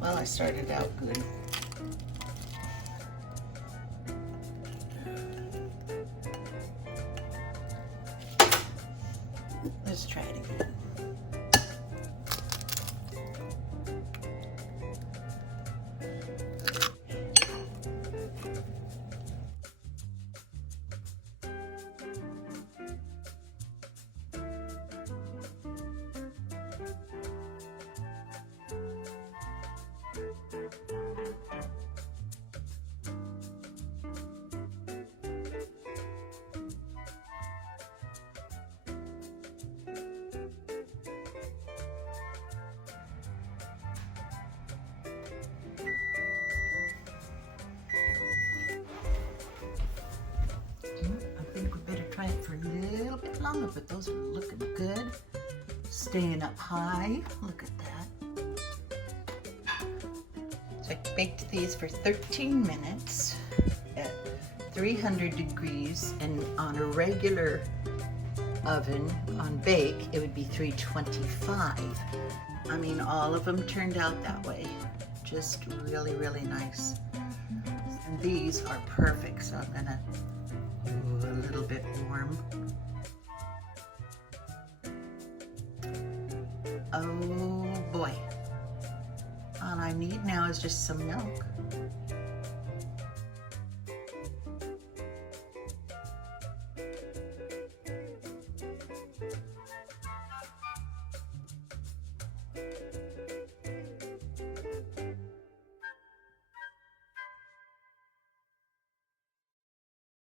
Well, I started out good. Let's try it again. I think we better try it for a little bit longer, but those are looking good. Staying up high. Look at that. So I baked these for 13 minutes at 300 degrees, and on a regular oven on bake it would be 325. I mean, all of them turned out that way. Just really, really nice. And these are perfect, so I'm gonna do a little bit warm. Oh boy. All I need now is just some milk.